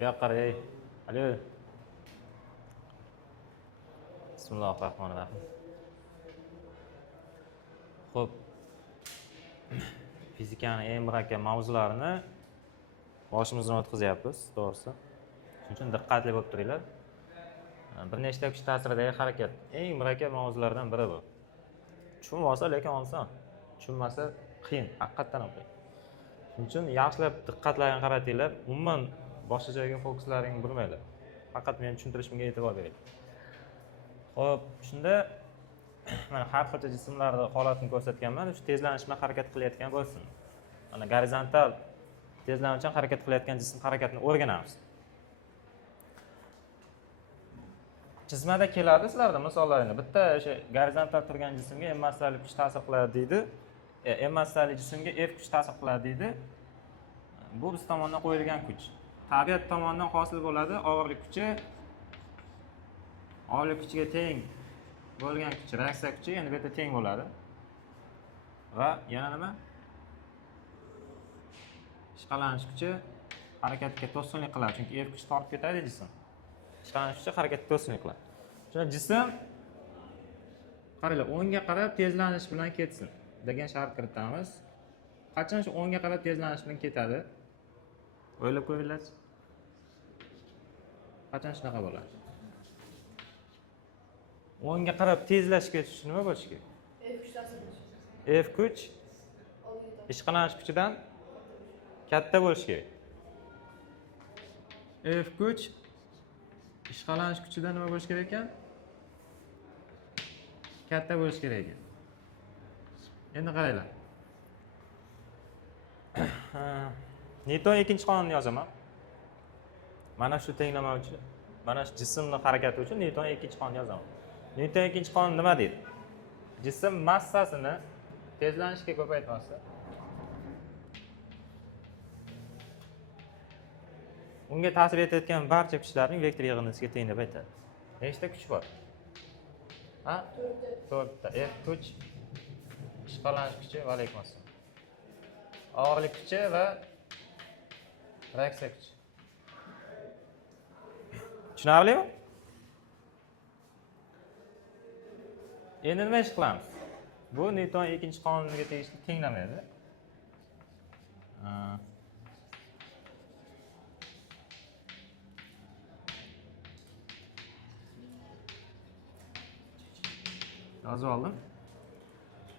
Bu yoqqa qaray. Alo. Bismillahirrohmanirrohim. Xo'p. Fizikaning eng murakkab mavzularini boshimizdan o'tkazyapmiz, to'g'risi. Shuning uchun diqqatli bo'lib turinglar. Bir nechta kuch ta'siridagi harakat eng murakkab mavzulardan biri bu. Tushunmasa lekin oson. Tushunmasa qiyin, haqiqatdan ham qiyin. Shuning uchun yaxshilab diqqatlarini qaratinglar. Umuman boshqa joyga fokuslaringni burmanglar. Faqat meni tushuntirishimga e'tibor bering. Xo'p, shunda mana har xil jismlarning holatini ko'rsatganman. Shu tezlanish bilan harakat qilayotgan bo'lsin. Mana gorizontal tezlanuvchan harakat qilayotgan jism harakatini o'rganamiz. Chizmada keladi sizlarda misollarini. Bitta o'sha gorizontal turgan jismga m massali kuch ta'sir qiladi deydi. M massali jismga F kuch ta'sir qiladi deydi. Bu biz tomonidan qo'yilgan kuch. Tabiat tomonidan hosil bo'ladi og'irlik kuchi. Og'irlik kuchiga teng bo'lgan kuch reaksiya kuchi endi bu yerda teng bo'ladi. Va yana nima? Ishqalanish kuchi harakatga to'sqinlik qiladi, chunki F kuchi tortib ketadi jism. Ishqalanish kuchi harakatga to'sqinlik qiladi. Shunda jism qaranglar, o'ngga qarab tezlanish bilan ketsin degan shart kiritamiz. Qachon shu o'ngga qarab tezlanish bilan ketadi? O'ylab ko'ringlar. Qachon shunaqa bo'ladi? O'ngga qarab tezlashib ketish nima bo'lishi kerak? F kuch ta'sir qilishi. F kuch ishqalanish kuchidan katta bo'lishi kerak. F kuch ishqalanish kuchidan nima bo'lishi kerak ekan? Katta bo'lishi kerak ekan. Endi qaranglar. Newton ikkinchi qonunni yozaman. Mana shu tenglamovchi, mana shu jismning harakati uchun Newton ikkinchi qonunni yozaman. Newton ikkinchi qonun nima deydi? Jism massasini tezlanishga ko'paytirsa, unga ta'sir etayotgan barcha kuchlarning vektor yig'indisiga teng deb aytadi. Nechta kuch bor? Ha? 4ta. F kuch, ishqalanish kuchi va alaykum assalom. Og'irlik kuchi va reaksiya kuchi. Tushunarlimi? Endi nima ish qilamiz? Bu Newton ikkinchi qonuniga tegishli tenglamaydi. Yozib oldim.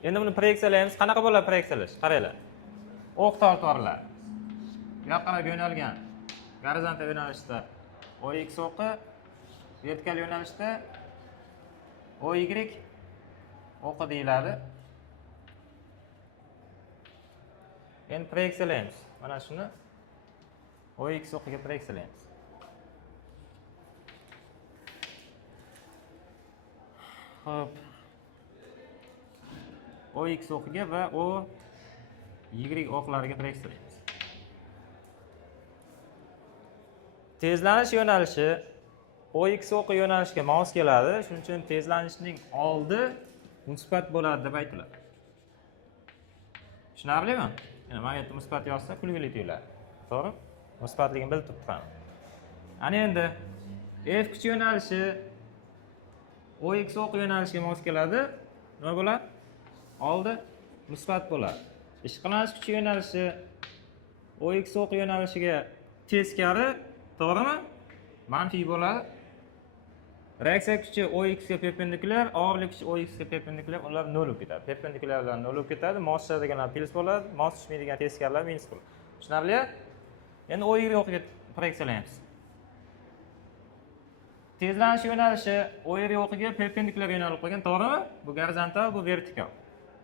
Endi buni proyeksiyalaymiz. Qanaqa bo'ladi proyeksiyalash? Qaranglar. O'q tortvorlar. Bu yoqqa qarab yo'nalgan gorizontal yo'nalishda OX o'qi, vertikal yo'nalishda OY o'qi deyiladi. Endi proyeksiyalaymiz. Mana shuni OX o'qiga proyeksiyalaymiz. Xo'p. OX o'qiga va Y o'qlariga proyeksiyalaymiz. Tezlanish yo'nalishi OX o'qi yo'nalishiga mos keladi. Shuning uchun tezlanishning oldi musbat bo'ladi deb aytiladi. Tushunarlimi? Yana mana yerda musbat yozsa kulgili tuyuladi. To'g'ri? Musbatligini bilib turibman. Ana endi F kuch yo'nalishi OX o'qi yo'nalishiga mos keladi. Nima bo'ladi? Oldi musbat bo'ladi. Ishqalanish kuchi yo'nalishi OX o'qi yo'nalishiga teskari, to'g'rimi? Manfiy bo'ladi. Reaksiya kuchi OX ga perpendikulyar, og'irlik kuchi OX ga perpendikulyar, ular 0 bo'lib ketadi. Perpendikulyarlar 0 bo'lib ketadi, mos tushadiganlar plus bo'ladi, mos tushmaydigan teskarilar minus bo'ladi. Tushunarli? Endi OY o'qiga proyeksiyalaymiz. Tezlanish yo'nalishi OY o'qiga perpendikulyar yo'nalib qolgan, to'g'rimi? Bu gorizontal, bu vertikal.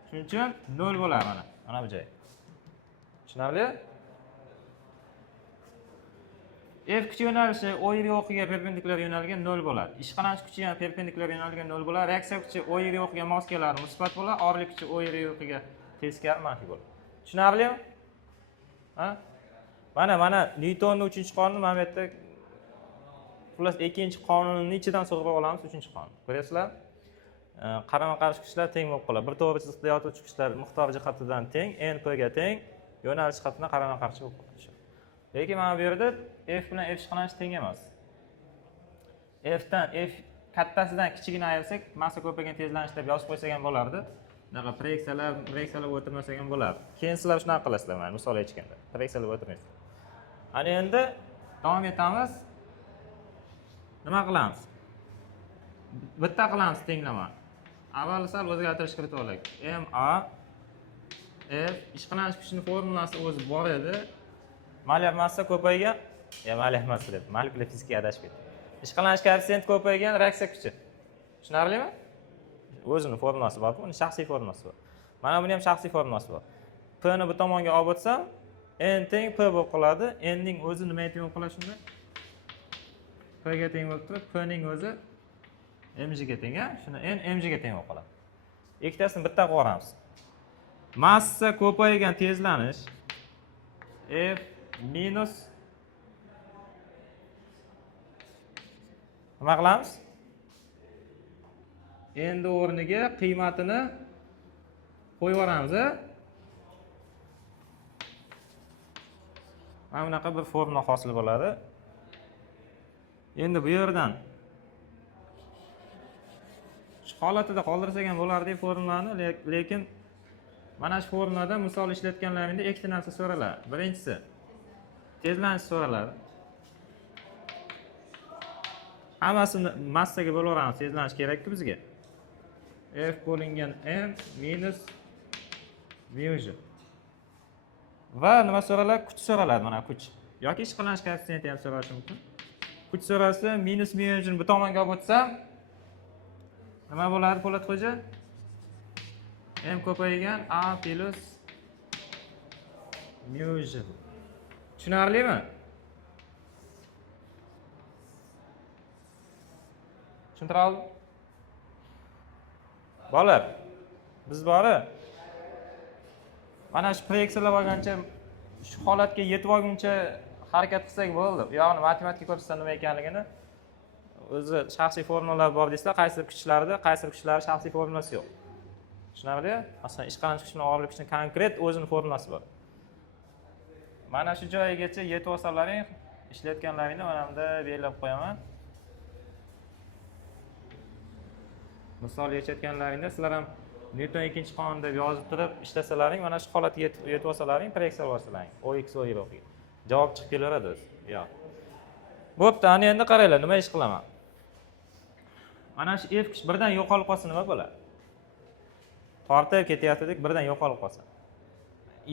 Shuning uchun 0 bo'ladi mana bu joy. Tushunarli? F kuchi yo'nalishi OY o'qiga perpendikulyar yo'nalgan 0 bo'ladi. Ishqalanish kuchi ham perpendikulyar yo'nalgan 0 bo'ladi. Reaksiya kuchi OY o'qiga mos keladi, musbat bo'ladi. Og'irlik kuchi OY o'qiga teskari manfiy bo'ladi. Tushunarlimi? Ha? Mana Newtonning 3-qonuni mana bu yerda xullas 2-qonunning ichidan sug'urib olamiz 3-qonun. Ko'rasizlar? Qarama-qarshi kuchlar teng bo'lib qoladi. Bir to'g'ri chiziqda yotuvchi kuchlar miqdor jihatidan teng, n p ga teng, yo'nalish jihatidan qarama-qarshi bo'lib qoladi. Lekin mana bu yerda f bilan f ishqalanishi teng emas. F kattasidan kichigini ayirsak, massa ko'paygan tezlanish deb yozib qo'ysak ham bo'lardi. Bunaqa preksiyalab o'tirmasak ham bo'lardi. Keyin sizlar shunaqa qilasizlar, mana misol aytganda. Preksiyalab o'tirmaysiz. Ana endi davom etamiz. Nima qilamiz? Bitta qilamiz tenglama. Avval sal o'zgartirish kiritib olaylik. MA F ishqalanish kuchining formulasi o'zi bor edi. Maliyat massa ko'paygan, maliyat massa deb, molekulyar fizikaga adashib ketdim. Ishqalanish koeffitsiyenti ko'paygan reaksiya kuchi. Tushunarlimi? O'zining formulasi bor, uning shaxsiy formulasi bor. Mana buni ham shaxsiy formulasi bor. P ni bu tomonga olib o'tsam, N teng P bo'lib qoladi. N ning o'zi nimaga teng bo'lib qoladi shunda? P ga teng bo'lib turib, P ning o'zi mg ga teng, shuni N mg ga teng bo'lib qoladi. Ikkitasini bitta qilib yuboramiz. Massa ko'paygan tezlanish F minus nima qilamiz? Endi o'rniga qiymatini qo'yib yuboramiz. Mana bunaqa bir formula hosil bo'ladi. Endi bu yerdan shu holatida qoldirsak ham bo'lardi formulani, lekin mana shu formulada misol ishlatganlaringda ikkita narsa so'raladi. Birinchisi tezlanish so'raladi. Hammasini massaga bo'lib yuboramiz, tezlanish kerak-ku bizga. F bo'lingan m minus μg. Va nima so'raladi? Kuch so'raladi, mana kuch. Yoki ishqalanish koeffitsiyenti ham so'rashi mumkin. Kuch so'rasa minus μg ni bu tomonga olib o'tsam nima bo'ladi Po'latxo'ja? M ko'paygan A plus μg. Tushunarlimi? Tushuntira oldim? Bolalar, biz bori mana shu proyeksiyalab olgancha shu holatga yetib olguncha harakat qilsak bo'ldi. U yog'ini matematika ko'rsatsa nima ekanligini o'zi shaxsiy formulalar bor deysizlar, qaysi kuchlarda, qaysi kuchlar shaxsiy formulasi yo'q. Tushunarli? Masalan, ishqalanish kuchining og'irlik kuchining konkret o'zining formulasi bor. Mana shu joyigacha yetib olsalaring, ishlatganlaringni mana bunda belgilab qo'yaman. Misol yechayotganlaringda sizlar ham Newton ikkinchi qonun deb yozib turib ishlasalaring, mana shu holatga yetib olsalaring, preksiya olsalaring, OX OY o'qiy. Javob chiqib kelaveradi o'zi. Yo'q. Bo'pti, ana endi qaranglar, nima ish qilaman? Mana shu F kuch birdan yo'qolib qolsa nima bo'ladi? Tortib ketyapti-dek, birdan yo'qolib qolsa.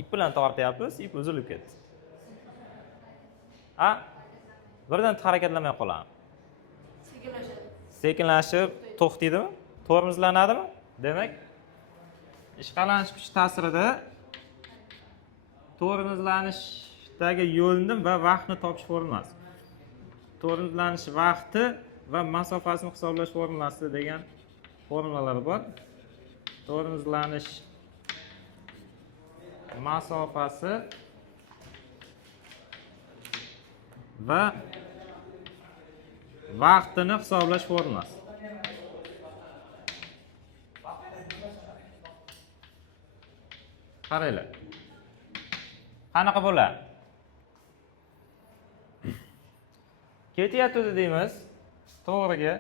Ip bilan tortyapmiz, ip uzilib ketdi. Birdan harakatlanmay qoladi. Sekinlashib to'xtaydimi? Tormozlanadimi? Demak, ishqalanish kuchi ta'sirida tormozlanishdagi yo'lni va vaqtni topish formulasi. Tormozlanish vaqti va masofasini hisoblash formulasi degan formulalar bor. Tormozlanish masofasi va vaqtini hisoblash formulasi. Qaranglar. Qanaqa bo'ladi? Ketyapti deymiz, to'g'riga.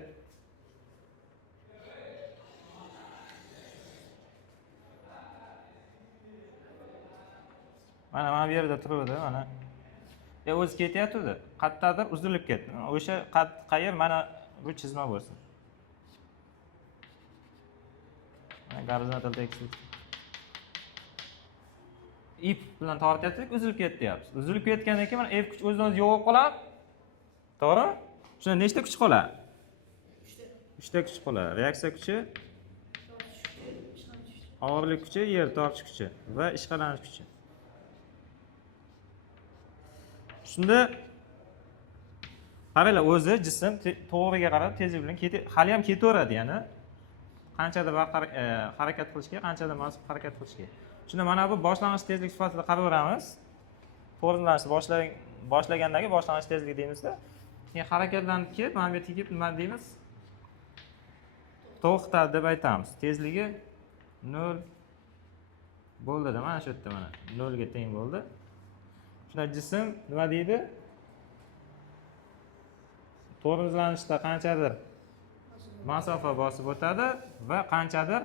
Mana bu yerda turibdi, mana. O'zi ketyapti. Qayerdadir uzilib ketdi. O'sha qayer mana bu chizma bo'lsin. Mana gorizontal tekst. Ip bilan tortyaptik, uzilib ketyapti. Uzilib ketgandan keyin mana F kuch o'zidan o'zi yo'q bo'lib qoladi. To'g'ri? Shunda nechta kuch qoladi? 3 ta kuch qoladi. Reaksiya kuchi, og'irlik kuchi, yer tortish kuchi va ishqalanish kuchi. Shunda qaranglar, o'zi jism to'g'riga qarab tezlik bilan hali ham ketaveradi, ya'ni qanchada vaqt harakat qilishga, qanchada masif harakat qilishga. Shunda mana bu boshlang'ich tezlik sifatida qaraveramiz. Formulani boshlagandagi boshlang'ich tezlik deymizda. Keyin harakatlanib kelib, mana bu yerga kelib nima deymiz? To'xtadi deb aytamiz. Tezligi 0 bo'ldi-da, mana shu yerda mana 0 ga teng bo'ldi. Shunda jism nima deydi? Tormozlanishda qanchadir masofa bosib o'tadi va qanchadir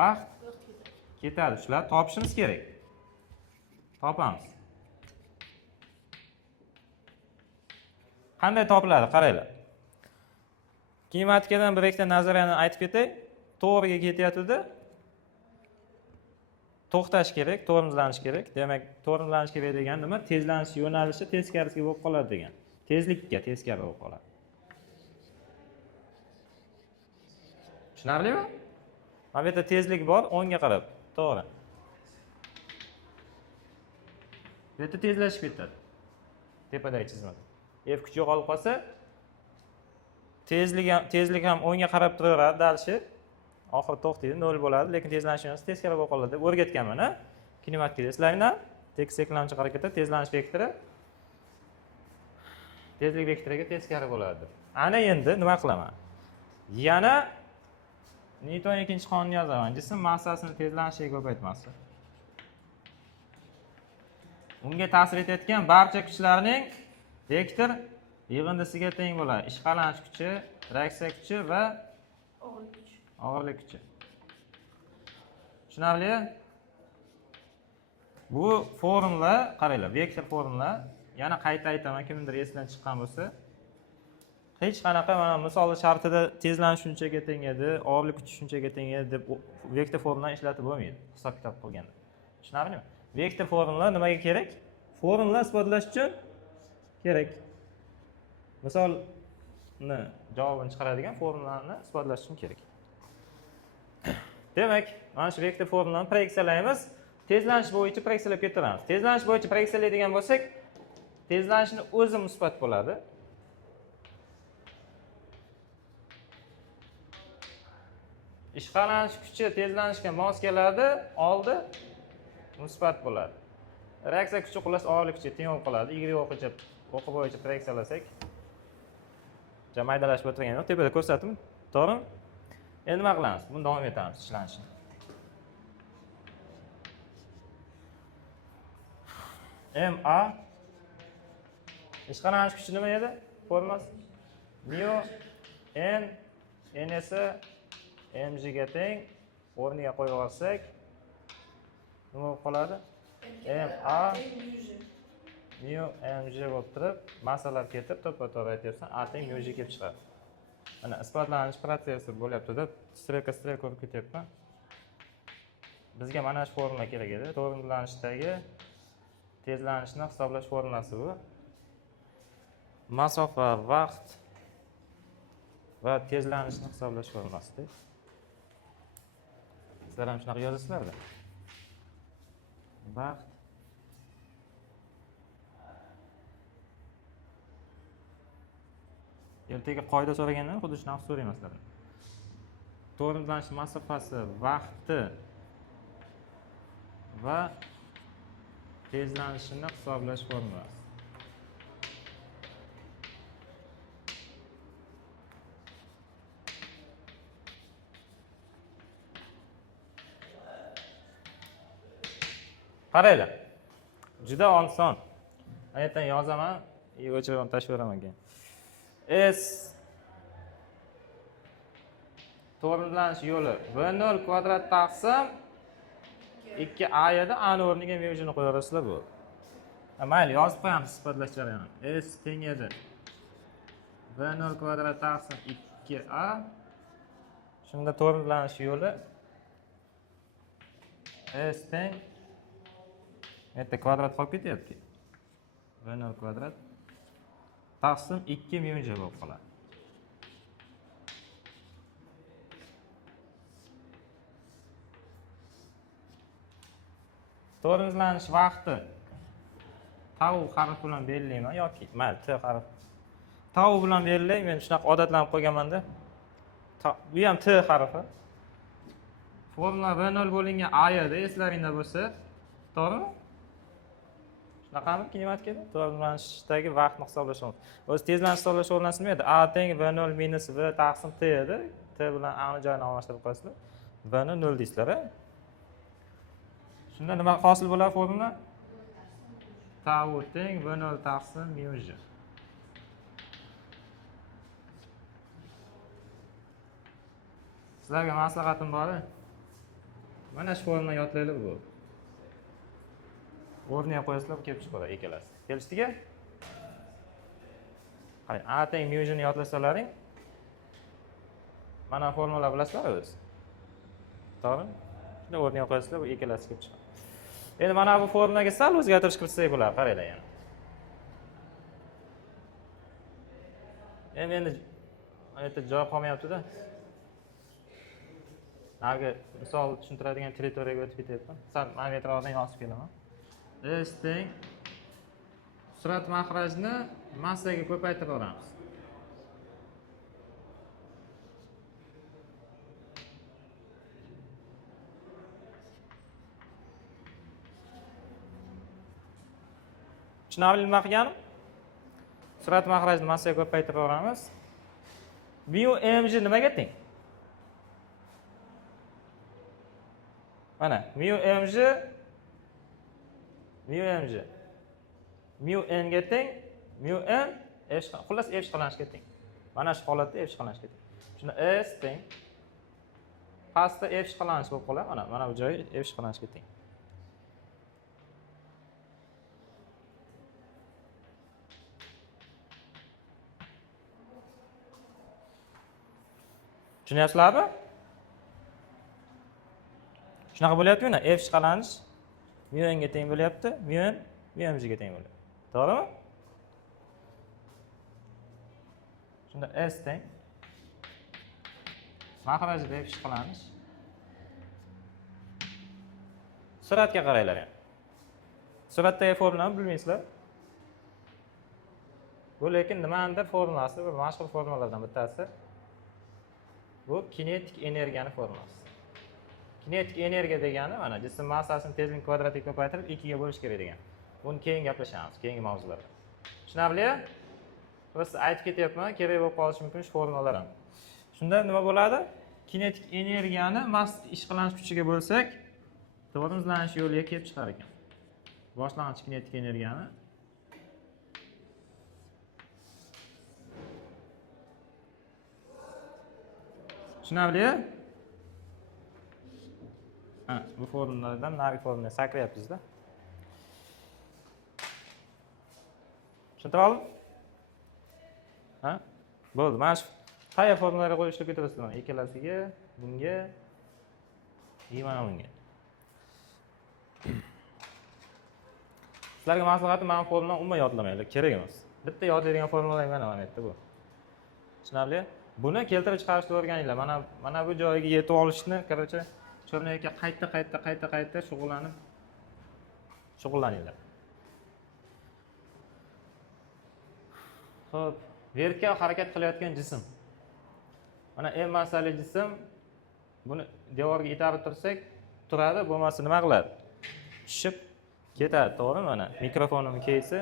vaqt ketadi. Shular topishimiz kerak. Topamiz. Qanday topiladi? Qaranglar. Kinematikadan bir ikkita nazariyani aytib ketay. To'g'riga ketyapti-da. To'xtash kerak, tormozlanish kerak. Demak, tormozlanish kerak degani nima? Tezlanish yo'nalishi teskarisiga bo'lib qoladi degan. Tezlikka teskari bo'lib qoladi. Tushunarlimi? Mana bu yerda tezlik bor, o'ngga qarab. To'g'ri. Bu yerda tezlashib ketadi. Tepadagi chizmada. F kuchi yo'qolib qolsa, tezlik ham o'ngga qarab turaveradi, dalshi. Oxiri to'xtaydi, 0 bo'ladi, lekin tezlanish yo'nalishi teskari bo'lib qoladi deb o'rgatganman, ha? Kinematikada eslayman. Tekis eklanuvchi harakatda tezlanish vektori tezlik vektoriga teskari bo'ladi. Ana endi nima qilaman? Yana Newton ikkinchi qonunni yozaman. Jism massasini tezlanishiga ko'paytmasi. Unga ta'sir etayotgan barcha kuchlarning vektor yig'indisiga teng bo'ladi. Ishqalanish kuchi, reaksiya kuchi va og'irlik kuchi. Tushunarli? Bu formula, qaranglar, vektor formula. Yana qayta aytaman, kimdir esidan chiqqan bo'lsa, hech qanaqa mana misol shartida tezlanish shunchaga teng edi, og'irlik kuchi shunchaga teng edi deb vektor formulani ishlatib bo'lmaydi, hisob-kitob qilganda. Tushunarlimi? Vektor formula nimaga kerak? Formula isbotlash uchun kerak. Misolni javobini chiqaradigan formulani isbotlash uchun kerak. Demak, mana shu vektor formulani proyeksiyalaymiz. Tezlanish bo'yicha proyeksiyalab ketaveramiz. Tezlanish bo'yicha proyeksiyalaydigan bo'lsak, tezlanishning o'zi musbat bo'ladi. Ishqalanish kuchi tezlanishga mos keladi, oldi musbat bo'ladi. Reaksiya kuchi xullas og'irlik kuchi teng bo'lib qoladi. Y o'qi bo'yicha proyeksiyalasak, maydalashib o'tirgan yo'q, tepada ko'rsatdim. To'g'rimi? Endi nima qilamiz? Buni davom etamiz ishlanishni. MA ishqalanish kuchi nima edi? Formulasi mu n esi mg ga teng. O'rniga qo'yib olsak, nima bo'lib qoladi? Ma mu mg bo'lib turib, massalar ketib, to'ppa-to'g'ri aytyapsan, a teng mg kelib chiqadi. Mana isbotlanish protsessi bo'lyapti-da, strelka ko'rib ketyapman. Bizga mana shu formula kerak edi. Tormozlanishdagi tezlanishni hisoblash formulasi bu. Masofa, vaqt va tezlanishni hisoblash formulasi. Sizlar ham shunaqa yozasizlar-da. Vaqt ertaga qoida so'raganda xuddi shunaqa so'rayman sizlardan. Tormozlanish masofasi, vaqti va tezlanishini hisoblash formulasi. Qaranglar. Juda oson. Men yerdan yozaman, o'chirib tashlayveraman keyin. S tormozlanish yo'li V0 kvadrat taqsim 2a edi, a o'rniga mevjini qo'yaverasizlar bu. Mayli, yozib qo'yamiz isbotlash jarayonini. S teng edi V0 kvadrat taqsim 2a. Shunda tormozlanish yo'li S teng yerda kvadrat qolib ketyapti. V0 kvadrat taqsim 2 mevj bo'lib qoladi. Tormozlanish vaqti tau harfi bilan belgilayman yoki mayli t harfi. Tau bilan belgilay, men shunaqa odatlanib qo'yganman-da. Bu ham t harfi. Formula V0 bo'lingan a edi, eslaringda bo'lsa, to'g'rimi? Shunaqami kinematikada? Tormozlanishdagi vaqtni hisoblashimiz. O'zi tezlanish hisoblash o'rnasi nima edi? A teng V0 minus V taqsim t edi. T bilan a ni joyini almashtirib qo'yasizlar. V ni 0 deysizlar, a? Shunda nima hosil bo'ladi formula? tau teng v0 taqsim mu j. Sizlarga maslahatim bor. Mana shu formani yodlaylik bu. O'rniga qo'yasizlar, kelib chiqadi ikkalasi. Kelishdiki? Qarang, a teng mu j ni yodlasalaring, mana formulalar bilasizlar o'zi. To'g'rimi? Shunda o'rniga qo'yasizlar, bu ikkalasi kelib chiqadi. Endi mana bu formulaga sal o'zgartirish kiritsak bo'ladi, qaranglar yana. Endi mana yerda javob qolmayapti-da. Nariga misol tushuntiradigan territoriyaga o'tib ketyapman. Sal mana e'tirozni yozib kelaman. S teng surat mahrajni massaga ko'paytirib olamiz. Tushunarli nima qilganim? Surat mahrajni massaga ko'paytirib olamiz. Mu mj nimaga teng? Mana mu mj mu n ga teng, mu n xullas f ishqalanishga teng. Mana shu holatda f ishqalanishga teng. Shuni s teng pastda f ishqalanish bo'lib qoladi. Mana bu joyi f ishqalanishga teng. Tushunyapsizlarmi? Shunaqa bo'lyapti-ku, f ishqalanish mu n ga teng bo'lyapti, mu n mu mj ga teng bo'lyapti. To'g'rimi? Shunda s teng mahrajda f ishqalanish. Suratga qaranglar ham. Suratdagi formulani bilmaysizlar. Bu lekin nimadir formulasi, bir mashhur formulalardan bittasi. Bu kinetik energiyani formulasi. Kinetik energiya degani mana jism massasini tezlik kvadratiga ko'paytirib 2 ga bo'lish kerak degan. Buni keyin gaplashamiz, keyingi mavzularda. Tushunarli? Biz aytib ketyapman, kerak bo'lib qolishi mumkin shu formulalar ham. Shunda nima bo'ladi? Kinetik energiyani massa ishqalanish kuchiga bo'lsak, tormozlanish yo'liga kelib chiqar ekan. Boshlang'ich kinetik energiyani tushunarli? Bu formulalardan nari formulaga sakrayapmiz-da. Tushunib oldingmi? Bo'ldi. Mana shu qayerga formulaga qo'yishni ko'tarasizlar. Ikkalasiga, bunga, mana bunga. Sizlarga maslahatim, men formulani umuman yodlamanglar, kerak emas. Bitta yodlaydigan formulalar mana yerda bu. Tushunarli? Buni keltirib chiqarishni o'rganinglar. Mana bu joyiga yetib olishni, короче, cho'rnakka qayta shug'ullaninglar. Xo'p, vertikal harakat qilayotgan jism. Mana m massali jism, buni devorga itarib tursak, turadi, bo'lmasa nima qiladi? Tushib ketadi, to'g'rimi? Mana mikrofonimni keysi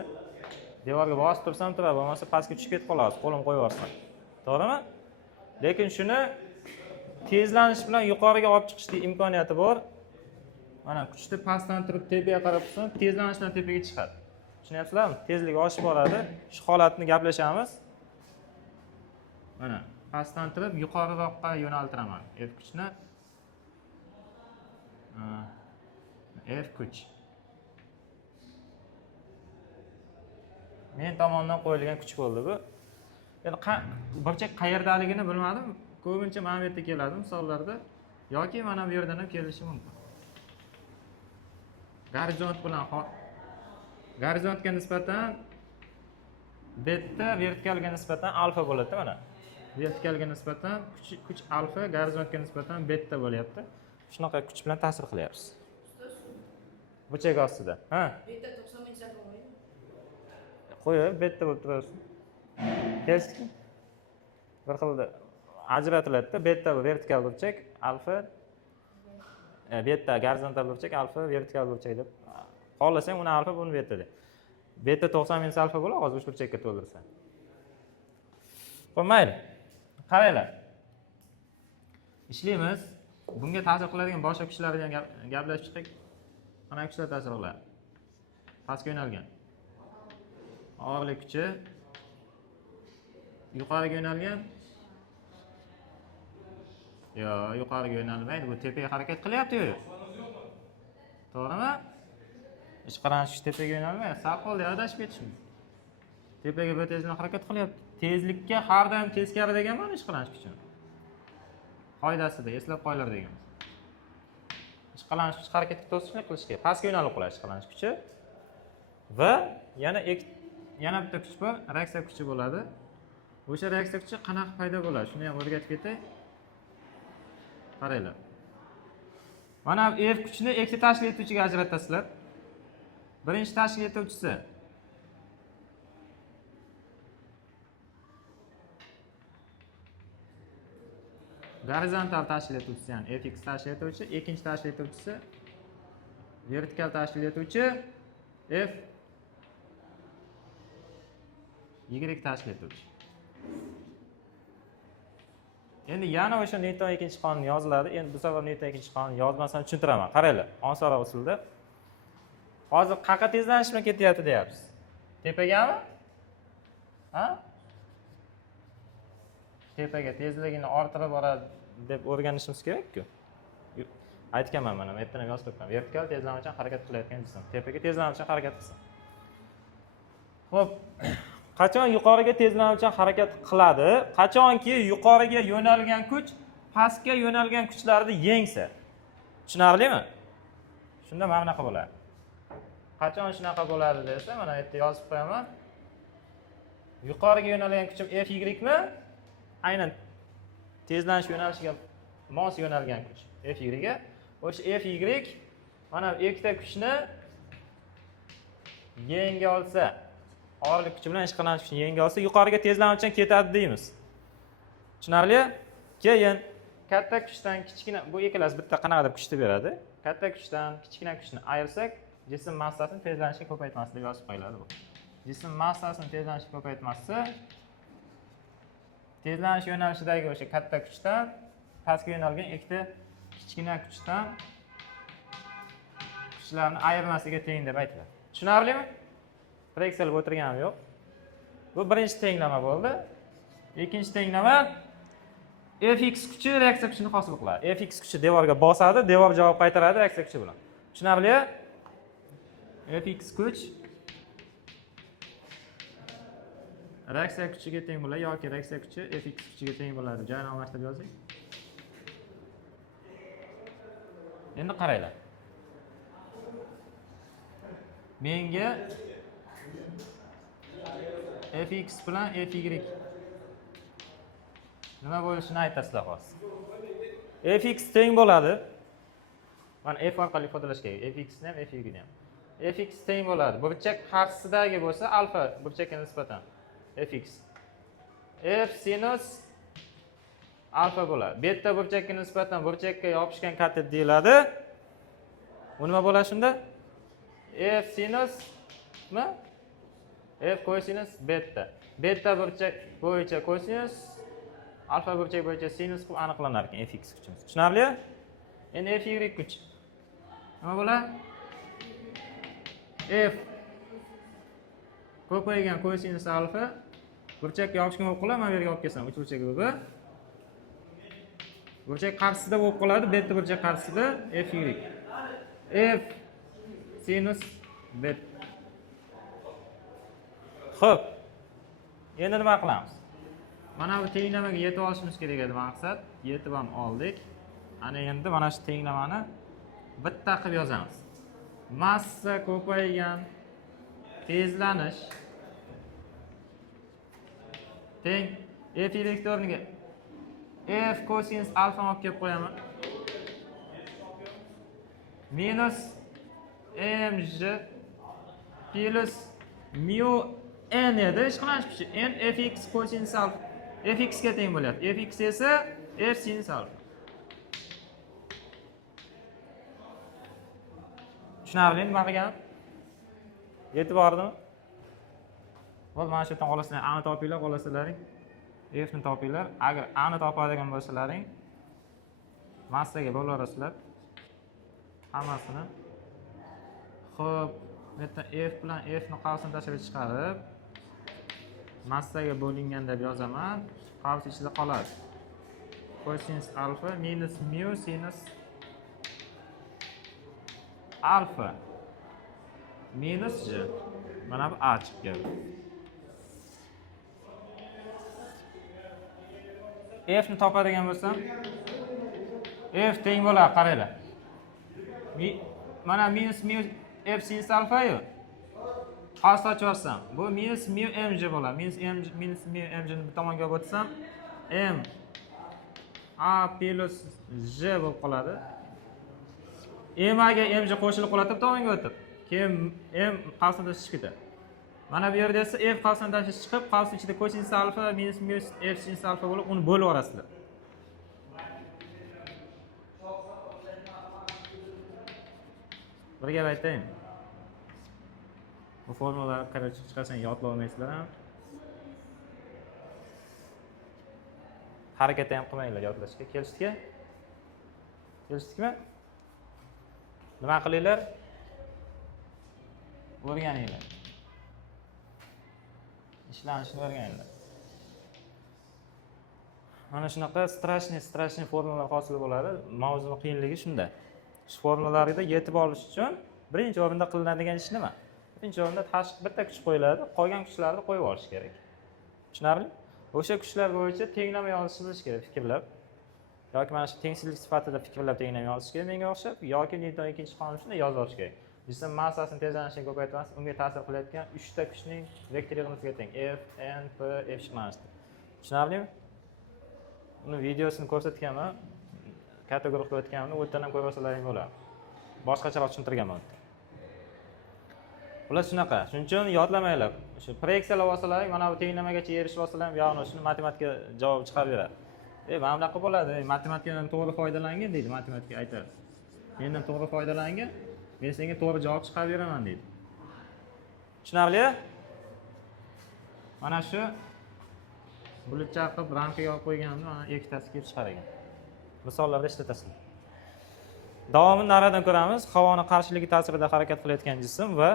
devorga bosib tursam turadi, bo'lmasa pastga tushib ketib qoladi, qo'lim qo'yib yuborsam. To'g'rimi? Lekin shuni tezlanish bilan yuqoriga olib chiqishning imkoniyati bor. Mana kuchni pastdan turib tepaga qarab tursam, tezlanish bilan tepaga chiqadi. Tushunyapsizlarmi? Tezlik oshib boradi. Shu holatni gaplashamiz. Mana pastdan turib yuqoriroqqa yo'naltiraman. F kuchni. F kuch. Men tomonidan qo'yilgan kuch bo'ldi bu. Endi burchak qayerdaligini bilmadim. Ko'pincha mana bu yerda keladi misollarda yoki mana bu yerdan ham kelishi mumkin. Gorizont bilan gorizontga nisbatan beta, vertikalga nisbatan alfa bo'ladi mana. Vertikalga nisbatan kuch alfa, gorizontga nisbatan beta bo'lyapti. Shunaqa kuch bilan ta'sir qilyapsiz. Burchak ostida. Ha? Beta 90 safa qo'ying. Qo'yib, beta bo'lib turasiz. Kesdik. Bir xilda ajratiladi-da, beta vertikal burchak, alfa beta gorizontal burchak, alfa vertikal burchak deb. Xohlasang uni alfa, buni beta deb. Beta 90 alfa bo'ladi, hozir shu burchakka to'ldirsa. Xo'p, mayli. Qaranglar. Ishlaymiz. Bunga ta'sir qiladigan boshqa kuchlar bilan gaplashib chiqdik. Mana kuchlar ta'sir qiladi. Pastga yo'nalgan. og'irlik kuchi yuqoriga yo'nalgan. Yo'q, yuqoriga yo'nalmaydi. Bu tepaga harakat qilyapti-ku. To'g'rimi? Ishqalanish kuchi tepaga yo'nalmaydi. Sal qoldi, adashib ketishim. Tepaga bir tezlikda harakat qilyapti. Tezlikka har doim teskari deganman ishqalanish kuchini. Qoidasida eslab qo'yinglar degan. Ishqalanish kuchi harakatga to'sqinlik qilishga, pastga yo'nalib qoladi ishqalanish kuchi. Va yana bitta kuch bor, reaksiya kuchi bo'ladi. O'sha reaksiya kuchi qanaqa paydo bo'ladi? Shuni ham o'rgatib ketay. Qaranglar. Mana F kuchini ikkita tashkil etuvchiga ajratasizlar. Birinchi tashkil etuvchisi gorizontal tashkil etuvchisi, ya'ni fx tashkil etuvchi, ikkinchi tashkil etuvchisi vertikal tashkil etuvchi f y tashkil etuvchi. Endi yana o'sha Newton ikkinchi qonun yoziladi. Endi bu safar Newton ikkinchi qonun yozmasam tushuntiraman. Qaranglar, osonroq usulda. Hozir qayerga tezlanishmi ketyapti deyapsiz? Tepagami? Ha? Tepaga tezligini orttirib boradi deb o'rganishimiz kerak-ku. Aytganman mana, bu yerdan ham yozib qo'ygan. Vertikal tezlanuvchan harakat qilayotgan jism tepaga tezlanuvchan harakat qilsin. Xo'p, qachon yuqoriga tezlanuvchan harakat qiladi? Qachonki yuqoriga yo'nalgan kuch pastga yo'nalgan kuchlarni yengsa. Tushunarlimi? Shunda mana bunaqa bo'ladi. Qachon shunaqa bo'ladi desa, mana bu yerda yozib qo'yaman. Yuqoriga yo'nalgan kuchim f y mi? Aynan tezlanish yo'nalishiga mos yo'nalgan kuch f y ga. O'sha f y mana ikkita kuchni yenga olsa, og'irlik kuchi bilan ishqalanish kuchini yenga olsa, yuqoriga tezlanuvchan ketadi deymiz. Tushunarli? Keyin katta kuchdan kichkina, bu ikkalasi bitta qanaqadir kuchni beradi. Katta kuchdan kichkina kuchni ayirsak, jism massasini tezlanishga ko'paytmaslik deb yozib qo'yiladi bu. Jism massasini tezlanishga ko'paytmasi tezlanish yo'nalishidagi o'sha katta kuchdan pastga yo'nalgan ikkita kichkina kuchdan kuchlarni ayirmasiga teng deb aytiladi. Tushunarlimi? Preksiyalab o'tirganim yo'q. Bu birinchi tenglama bo'ldi. Ikkinchi tenglama fx kuchi reaksiya kuchini hosil qiladi. Fx kuchi devorga bosadi, devor javob qaytaradi reaksiya kuchi bilan. Tushunarli? Fx kuch reaksiya kuchiga teng bo'ladi yoki reaksiya kuchi fx kuchiga teng bo'ladi. Joyini almashtirib yozing. Endi qaranglar. Menga fx bilan fy nima bo'lishini aytasizlar hozir. Fx teng bo'ladi. Mana f orqali ifodalash kerak. Fx ni ham fy ni ham. Fx teng bo'ladi. Burchak qarshisidagi bo'lsa alfa burchakka nisbatan fx. F sinus alfa bo'ladi. Beta burchakka nisbatan burchakka yopishgan katet deyiladi. Bu nima bo'ladi shunda? F sinus mi? F kosinus beta. Beta burchak bo'yicha kosinus, alfa burchak bo'yicha sinus qilib aniqlanar ekan fx kuchimiz. Tushunarli? Endi fy kuch. Nima bo'ladi? F ko'paygan kosinus alfa burchakka yopishgan bo'lib qoladi. Mana bu yerga olib kelsam, uch burchak bo'lib. Burchak qarshisida bo'lib qoladi, beta burchak qarshisida fy. F sinus beta. Xo'p. Endi nima qilamiz? Mana bu tenglamaga yetib olishimiz kerak edi maqsad. Yetib ham oldik. Ana endi mana shu tenglamani bitta qilib yozamiz. Massa ko'paygan tezlanish teng f y o'rniga f kosinus alfa olib kelib qo'yaman. Minus mj plus mu n edi ishqalanish kuchi. N fx kosinus alfa fx ga teng bo'lyapti. Fx esa f sinus alfa. Tushunarli nima qilgan? Yetib bordimi? Bo'ldi, mana shu yerdan qolasizlar, a ni topinglar, qolasizlaring. F ni topinglar. Agar a ni topadigan bo'lsalaring, massaga bo'laverasizlar. Hammasini. Xo'p, bu yerdan f bilan f ni qavsini tashqariga chiqarib, massaga bo'lingan deb yozaman. Qavs ichida qoladi. Cosinus alfa minus mu sinus alfa minus j. Mana bu a chiqib keldi. F ni topadigan bo'lsam, F teng bo'ladi, qaranglar. Mana minus mu F sinus alfa yu. Qavs ocharsam, bu minus mu mj bo'ladi. Minus mu mj ni bu tomonga olib o'tsam, m a plus j bo'lib qoladi. M ga mj qo'shilib qoladi bu tomonga o'tib. Keyin m qavsdan tashib ketadi. Mana bu yerda esa f qavsdan tashib chiqib, qavs ichida cosinus alfa minus mu f sinus alfa bo'lib, uni bo'lib yuborasizlar. Bir gap aytaymi? Bu formulalarni qarab chiqarsan yodlab olmaysizlar ham. Harakat ham qilmanglar yodlashga. Kelishdikmi? Kelishdikmi? Nima qilinglar? O'rganinglar. Ishlanishni o'rganinglar. Mana shunaqa strashniy formulalar hosil bo'ladi. Mavzuning qiyinligi shunda. Shu formulalarga yetib olish uchun birinchi o'rinda qilinadigan ish nima? Birinchi o'rinda tashqi bitta kuch qo'yiladi, qolgan kuchlarni qo'yib olish kerak. Tushunarli? O'sha kuchlar bo'yicha tenglama yozishingiz kerak, fikrlab. Yoki mana shu tengsizlik sifatida fikrlab tenglama yozish kerak menga o'xshab, yoki Newton ikkinchi qonun shunday yoza olish kerak. Jism massasini tezlanishini ko'paytiramiz, unga ta'sir qilayotgan 3 ta kuchning vektor yig'indisiga teng. F, N, P, F chiqarishdi. Tushunarlimi? Uni videosini ko'rsatganman. Katta guruhga o'tganimda o'tdan ham ko'rib olsalaring bo'ladi. Boshqacharoq tushuntirganman. Ular shunaqa. Shuning uchun yodlamanglar. Shu proyeksiyalar olsalaring, mana bu tenglamagacha erishib olsalaring, yog'ni shuni matematika javob chiqarib beradi. Mana bunaqa bo'ladi. Matematikadan to'g'ri foydalangin deydi, matematika aytadi. Mendan to'g'ri foydalangin, men senga to'g'ri javob chiqarib beraman deydi. Tushunarli? Mana shu bulutcha qilib ramkaga olib qo'yganimda mana ikkitasi kelib chiqar ekan. Misollarda ishlatasizlar. Davomini naridan ko'ramiz. Havoning qarshiligi ta'sirida harakat qilayotgan jism va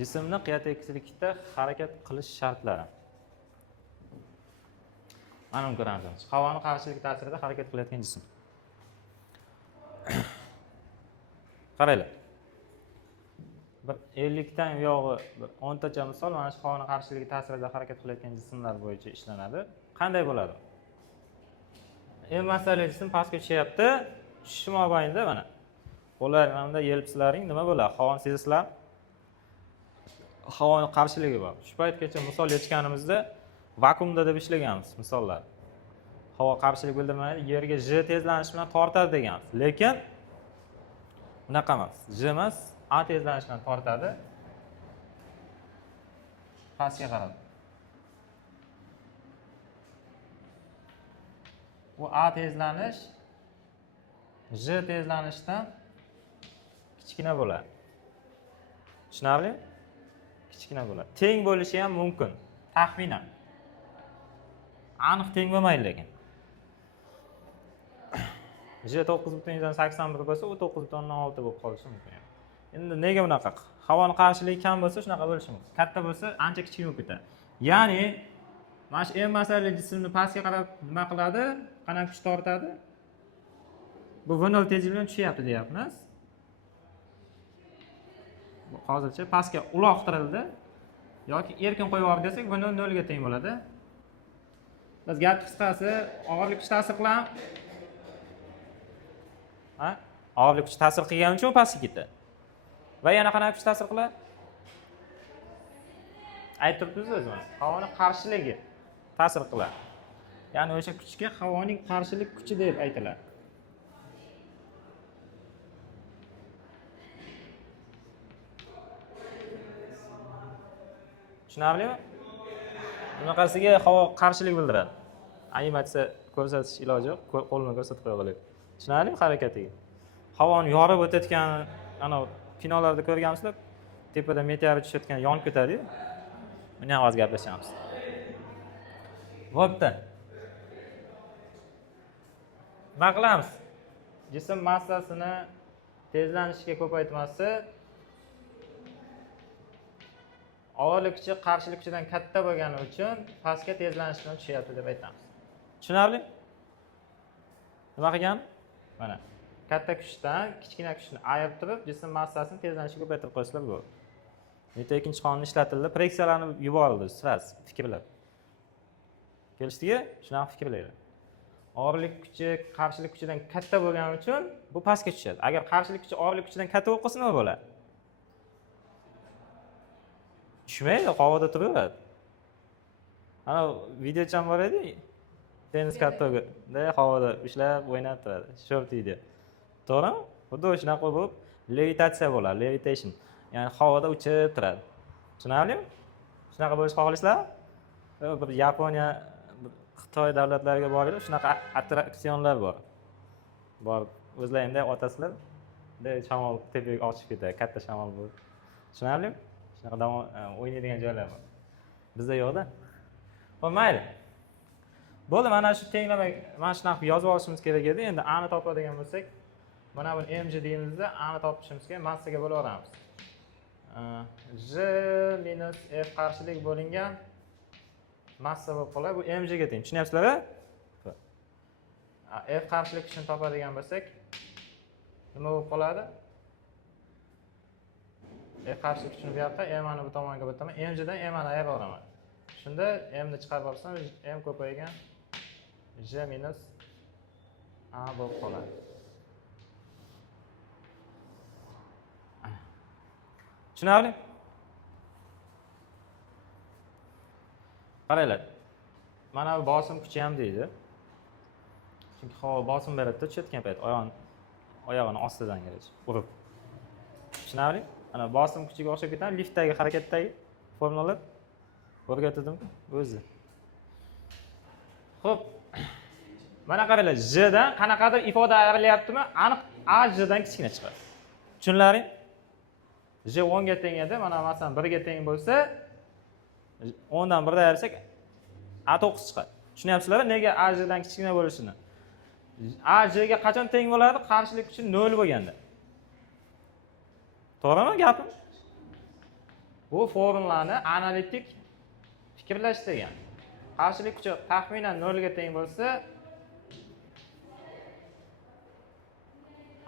jismni qiya tekislikda harakat qilish shartlari. Mana buni ko'ramiz. Havoning qarshiligi ta'sirida harakat qilayotgan jism. Qaranglar. Bir 50 dan yog'i 10 tacha misol mana shu havoning qarshiligi ta'sirida harakat qilayotgan jismlar bo'yicha ishlanadi. Qanday bo'ladi? Massali jism pastga tushyapti. Tushish mobaynida mana. Qo'llar mana yelpsalaring nima bo'ladi? Havoni sezasizlar? Havoning qarshiligi bor. Shu paytgacha misol yechganimizda vakuumda deb ishlaganmiz misollar. Havo qarshilik bildirmaydi, yerga j tezlanish bilan tortadi deganmiz. Lekin bunaqa emas. J emas, a tezlanish bilan tortadi. Pastga qarab. Bu a tezlanish j tezlanishdan kichkina bo'ladi. Tushunarli? Kichkina bo'ladi. Teng bo'lishi ham mumkin, taxminan. Aniq teng bo'lmaydi lekin. J 9.81 bo'lsa, u 9.6 bo'lib qolishi mumkin. Endi nega bunaqa? Havoning qarshiligi kam bo'lsa, shunaqa bo'lishi mumkin. Katta bo'lsa, ancha kichik bo'lib ketadi. Ya'ni mana shu m massali jismni pastga qarab nima qiladi? Qanaqa kuch tortadi? Bu v0 tezlik bilan tushyapti deyapmiz. Bu hozircha pastga uloqtirildi yoki erkin qo'yib yuborib desak, v0 0 ga teng bo'ladi. Biz gap qisqasi, og'irlik kuch ta'sir qiladimi? Ha? Og'irlik kuch ta'sir qilgani uchun pastga ketdi. Va yana qanaqa kuch ta'sir qiladi? Aytib turibmiz o'zimiz. Havoning qarshiligi ta'sir qiladi. Ya'ni o'sha kuchga havoning qarshilik kuchi deb aytiladi. Tushunarlimi? Bunaqasiga havo qarshilik bildiradi. Animatsiya ko'rsatish iloji yo'q, qo'lni ko'rsatib qo'yaylik. Tushunarlimi harakatiga? Havoni yorib o'tayotgan, ana kinolarda ko'rganmisizlar, tepadan meteorit tushayotgan yonib ketadi-yu. Buni ham hozir gaplashamiz. Bo'pti. Nima qilamiz? Jism massasini tezlanishga ko'paytmasi og'irlik kuchi qarshilik kuchidan katta bo'lgani uchun pastga tezlanish bilan tushyapti deb aytamiz. Tushunarli? Nima qilgan? Mana katta kuchdan kichkina kuchni ayirib turib, jism massasini tezlanishga ko'paytirib qo'yishlar bu. Newton ikkinchi qonun ishlatildi, friksiyalarni yuborildi, sras fikrlar. Kelishdiki, shunaqa fikrlaydi. Og'irlik kuchi qarshilik kuchidan katta bo'lgani uchun bu pastga tushadi. Agar qarshilik kuchi og'irlik kuchidan katta bo'lib qolsa nima bo'ladi? Tushmaydi, havoda turaveradi. Ana videocham bor edi. Tennis karto'gida havoda ushlab o'ynab turadi. Short video. To'g'rimi? Xuddi shunaqa bo'lib levitatsiya bo'ladi, levitation. Ya'ni havoda uchib turadi. Tushunarlimi? Shunaqa bo'lishni xohlaysizlar? Bir Yaponiya, Xitoy davlatlariga borib, shunaqa attraksionlar bor. Borib o'zlaringda otasizlar, shamol tepaga ochib ketadi, katta shamol bo'lib. Tushunarlimi? Shunaqa o'ynaydigan joylar bor. Bizda yo'qda. Xo'p, mayli. Bo'ldi, mana shu tenglama, mana shunaqa yozib olishimiz kerak edi. Endi A ni topadigan bo'lsak, mana buni mg deymizda, A ni topishimiz kerak, massaga bo'lib olamiz. J minus F qarshilik bo'lingan massa bo'lib qoladi. Bu mg ga teng. Tushunyapsizlar-a? F qarshilik kuchini topadigan bo'lsak, nima bo'lib qoladi? F qarshilik kuchini bu yoqqa, m ni bu tomonga o'taman. Mg dan m ni ayirib olaman. Shunda m ni chiqarib olsam, m ko'paygan J minus A bo'lib qoladi. Tushunarli? Qaranglar. Mana bu bosim kuchi ham deydi. Chunki havo bosim beradi, tushayotgan payt oyog'ini ostidan keladi, urib. Tushunarli? Ana bosim kuchiga o'xshab ketadi, liftdagi harakatdagi formulalar o'rgatdim o'zi. Xo'p. Mana qaranglar, J dan qanaqadir ifoda ayrilyaptimi? Aniq A J dan kichkina chiqadi. Tushunlaring? J 10 ga teng edi, mana masalan 1 ga teng bo'lsa, 10 dan 1 dan ayirsak A 9 chiqadi. Tushunyapsizlar? Nega A J dan kichkina bo'lishini? A J ga qachon teng bo'ladi? Qarshilik kuchi 0 bo'lganda. To'g'rimi gapim? Bu formulani analitik fikrlash degan. Qarshilik kuchi taxminan 0 ga teng bo'lsa,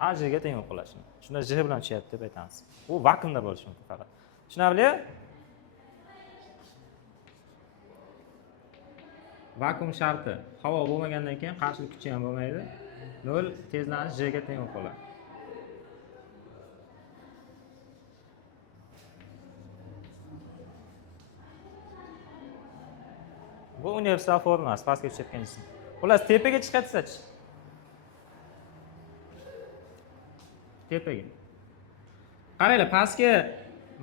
A J ga teng bo'lib qoladi. Shunda J bilan tushyapti deb aytamiz. U vakuumda bo'lishi mumkin faqat. Tushunarli? Vakuum sharti. Havo bo'lmagandan keyin qarshilik kuchi ham bo'lmaydi. 0 tezlanish J ga teng bo'lib qoladi. Bu universal formulasi pastga tushayotgan jism. Xullas tepaga chiqatsa-chi? Tepaga. Qaranglar, pastga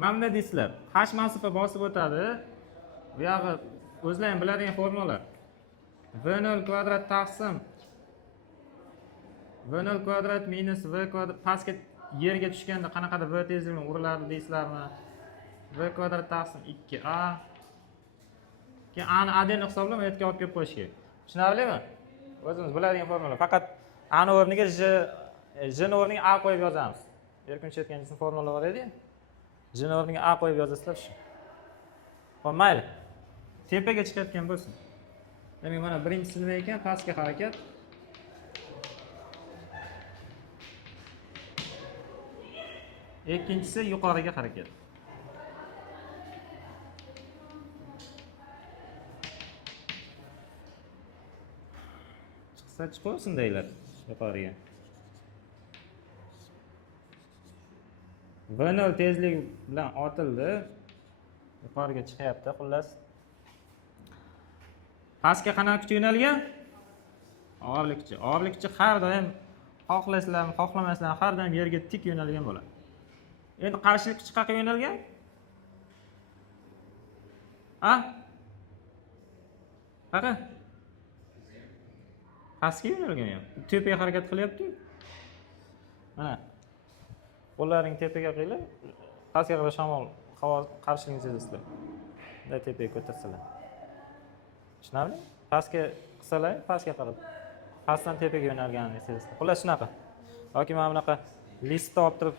mana deysizlar. H masofa bosib o'tadi. Bu yog'i o'zlar ham biladigan formula. V0 kvadrat taqsim V0 kvadrat minus V kvadrat pastga yerga tushganda qanaqadir V tezlik bilan uriladi deysizlarmi? V kvadrat taqsim 2A. Keyin A ni A dan hisoblab bu yerga olib kelib qo'yish kerak. Tushunarlimi? O'zimiz biladigan formula. Faqat A ni o'rniga J ni o'rniga A qo'yib yozamiz. Erkin tushayotgan jism formula bor edi. J ni o'rniga A qo'yib yozasizlar shu. Xo'p, mayli. Tepaga chiqayotgan bo'lsin. Demak, mana birinchisi nima ekan? Pastga harakat. Ikkinchisi yuqoriga harakat. Chiqsa chiqaversin deylar yuqoriga. V0 tezlik bilan otildi. Yuqoriga chiqyapti, xullas. Pastga qanaqa kuch yo'nalgan? Og'irlik kuchi. Og'irlik kuchi har doim xohlaysizlarmi, xohlamaysizlarmi, har doim yerga tik yo'nalgan bo'ladi. Endi qarshilik kuchi qayerga yo'nalgan? A? Qaqa? Pastga yo'nalgan ham. Tepaga harakat qilyapti. Mana. Qo'llaring tepaga qo'yinglar. Pastga qarab shamol, havo qarshiligini sezasizlar. Bunday tepaga ko'tarsalar. Tushunarli? Pastga qilsalar, pastga qarab. Pastdan tepaga yo'nalganini sezasizlar. Xullas shunaqa. Yoki mana bunaqa listni olib turib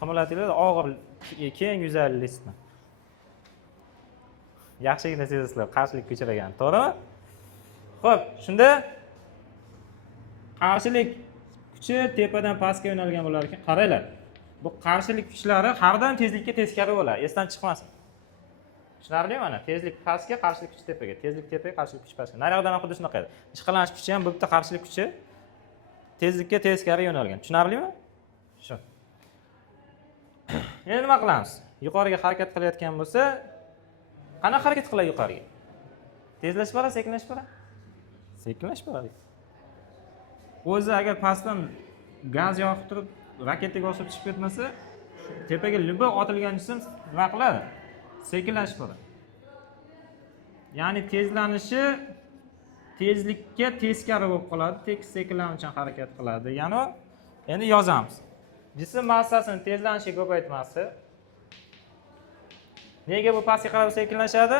qimlatinglar, og'ir, keng yuzali listni. yaxshigina sezasizlar qarshilik kuchi degani, to'g'rimi? Xo'p, shunda qarshilik kuchi tepadan pastga yo'nalgan bo'lar ekan. Qaranglar. Bu qarshilik kuchlari har doim tezlikka teskari bo'ladi, esdan chiqmasin. Tushunarlimi mana? Tezlik pastga, qarshilik kuchi tepaga, tezlik tepaga, qarshilik kuchi pastga. Nariyoqdan ham xuddi shunaqa edi. Ishqalanish kuchi ham bu yerda qarshilik kuchi tezlikka teskari yo'nalgan. Tushunarlimi? Shu. Endi nima qilamiz? Yuqoriga harakat qilayotgan bo'lsa, qanaqa harakat qiladi yuqoriga? Tezlashib boradi, sekinlashib boradi? Sekinlashib boradi. O'zi agar pastdan gaz yoqib turib, raketaga o'xshab chiqib ketmasa, tepaga libo otilgan jism nima qiladi? Sekinlashib boradi. Ya'ni tezlanishi tezlikka teskari bo'lib qoladi, tekis sekinlanuvchan harakat qiladi. Ya'ni endi yozamiz. Jism massasini tezlanishiga ko'paytmasi nega bu pastga qarab sekinlashadi?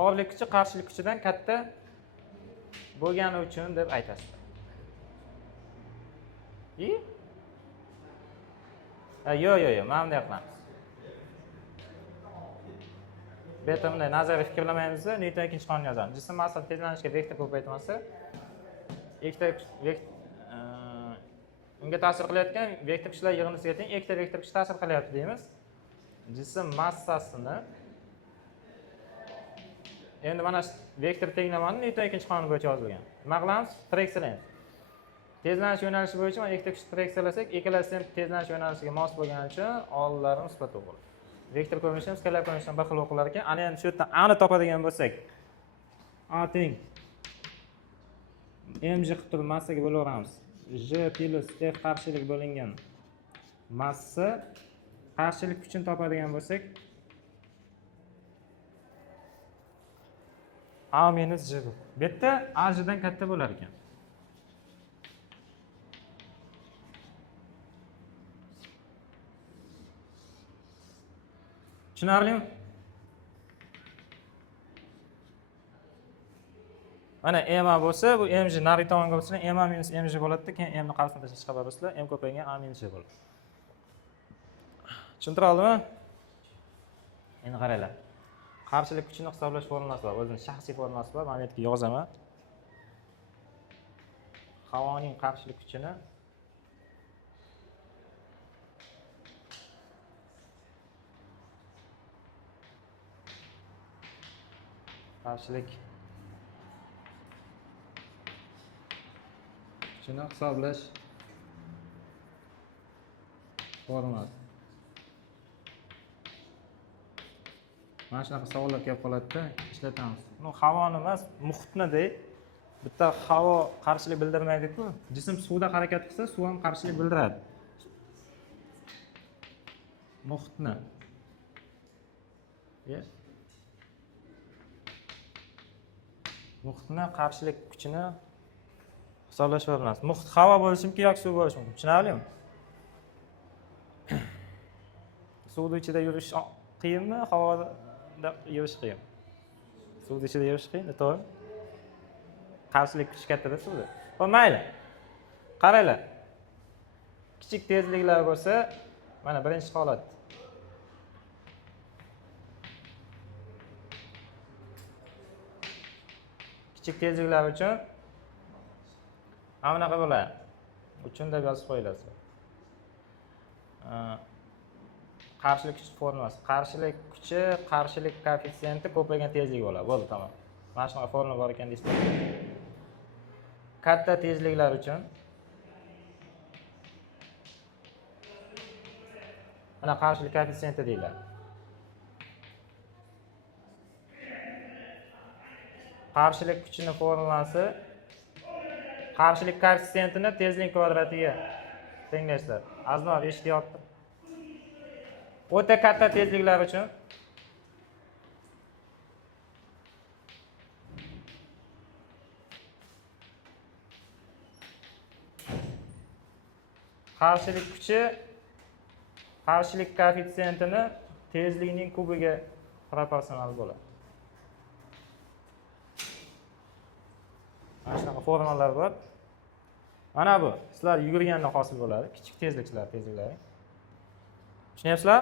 Og'irlik kuchi qarshilik kuchidan katta bo'lgani uchun deb aytasiz. Yo'q, mana bunday qilamiz. Bu yerda bunday nazariy fikrlamaymiz, Newton ikkinchi qonun yozamiz. Jism massasi tezlanishiga vektor ko'paytmasi unga ta'sir qilayotgan vektor kuchlar yig'indisiga teng ikkita vektor kuch ta'sir qilyapti deymiz. Jism massasini endi mana vektor tenglamani Newton ikkinchi qonun bo'yicha yozilgan. Nima qilamiz? Tireksiyalaymiz. Tezlanish yo'nalishi bo'yicha mana ikkita kuchni tireksiyalasak, ikkalasi ham tezlanish yo'nalishiga mos bo'lgani uchun oldilari nisbat o'qiladi. Vektor ko'rinishi ham skalar ko'rinishdan bir xil o'qilar ekan. Ana endi shu yerdan aniq topadigan bo'lsak, A teng mg qilib turib massaga bo'laveramiz. J plus F qarshilik bo'lingan massa qarshilik kuchini topadigan bo'lsak, A minus J bu. Bu yerda A J dan katta bo'lar ekan. Tushunarlimi? Mana MA bo'lsa, bu mg nari tomonga bo'lsa, MA minus mg bo'ladi, keyin m ni qarsini tashlab chiqib borasizlar, m ko'paygan A minus J bo'ladi. Tushuntira oldimmi? Endi qaranglar. Qarshilik kuchini hisoblash formulasi bor, o'zining shaxsiy formulasi bor. Men bu yerga yozaman. Havoning qarshilik kuchini hisoblash formulasi. Mana shunaqa savollar kelib qoladi-da, ishlatamiz. Buni havoni emas, muhitni deydi. Bitta havo qarshilik bildirmaydi-ku. Jism suvda harakat qilsa, suv ham qarshilik bildiradi. Muhitni. Muhitni qarshilik kuchini hisoblash formulasi. Muhit havo bo'lishi mumkin yoki suv bo'lishi mumkin. Tushunarlimi? Suvning ichida yurish qiyinmi, havoda yurish qiyin? Suvning ichida yurish qiyin, to'g'ri? Qarshilik kuchi katta-da suvda. Xo'p, mayli. Qaranglar. Kichik tezliklar bo'lsa, mana birinchi holat. Kichik tezliklar uchun mana bunaqa bo'ladi. Uchun deb yozib qo'yiladi. Qarshilik kuchi formulasi. Qarshilik kuchi, qarshilik koeffitsiyenti ko'paygan tezlik bo'ladi. Bo'ldi, tamom. Mana shunaqa formula bor ekan deysiz. Katta tezliklar uchun mana qarshilik koeffitsiyenti deyiladi. Qarshilik kuchini formulasi qarshilik koeffitsiyentini tezlik kvadratiga tenglashlar. Aznor eshityapti. O'ta katta tezliklar uchun qarshilik kuchi qarshilik koeffitsiyentini tezlikning kubiga proporsional bo'ladi. Mana shunaqa formulalar bor. Mana bu sizlar yugurganda hosil bo'ladi. Kichik tezliklar. Tushunyapsizlar?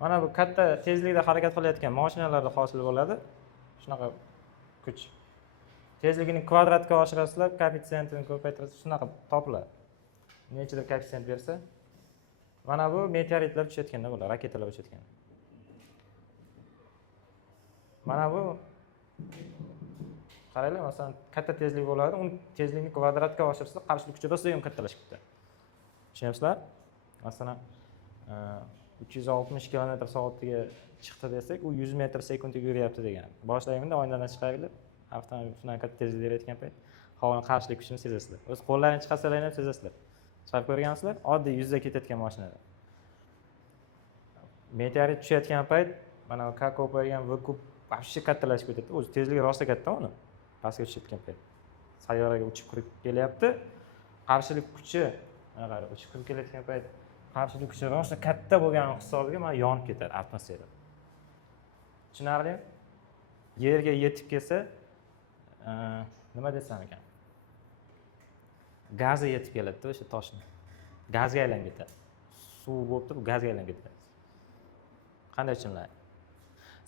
Mana bu katta tezlikda harakat qilayotgan mashinalarda hosil bo'ladi. Shunaqa kuch. Tezligini kvadratga oshirasizlar, koeffitsiyentini ko'paytirasiz, shunaqa topiladi. Nechidir koeffitsiyent bersa, mana bu meteoritlar tushayotganda bo'ladi, raketalar uchayotganda. Mana bu qaranglar, masalan, katta tezlik bo'ladi, uni tezlikni kvadratga oshirsa, qarshilik kuchi rosa ham kattalashib ketadi. Tushunyapsizlar? Masalan, 360 km/soatga chiqdi desak, u 100 m/sekundga yuryapti degani. Boshlaymanda oynadan chiqaringlar, avtomobil shunaqa katta tezlikda yurayotgan payt havoning qarshilik kuchini sezasizlar. O'z qo'llaringizni chiqarsalar ham sezasizlar. Chiqarib ko'rgansizlar? Oddiy yuzda ketayotgan mashinada. Meteorit tushayotgan payt mana K ko'paygan V ko'p вообще kattalashib ketadi. O'zi tezligi rosa katta uni. Pastga tushayotgan payt. Sayyoraga uchib kirib kelyapti. Qarshilik kuchi, mana qarang, uchib kirib kelayotgan payt qarshilik kuchi rosa katta bo'lgani hisobiga mana yonib ketadi atmosfera. Tushunarlimi? Yerga yetib kelsa, nima desam ekan? Gazi yetib keladi o'sha toshni. Gazga aylanib ketadi. Suv bo'lib turib gazga aylanib ketadi. Qanday tushuniladi?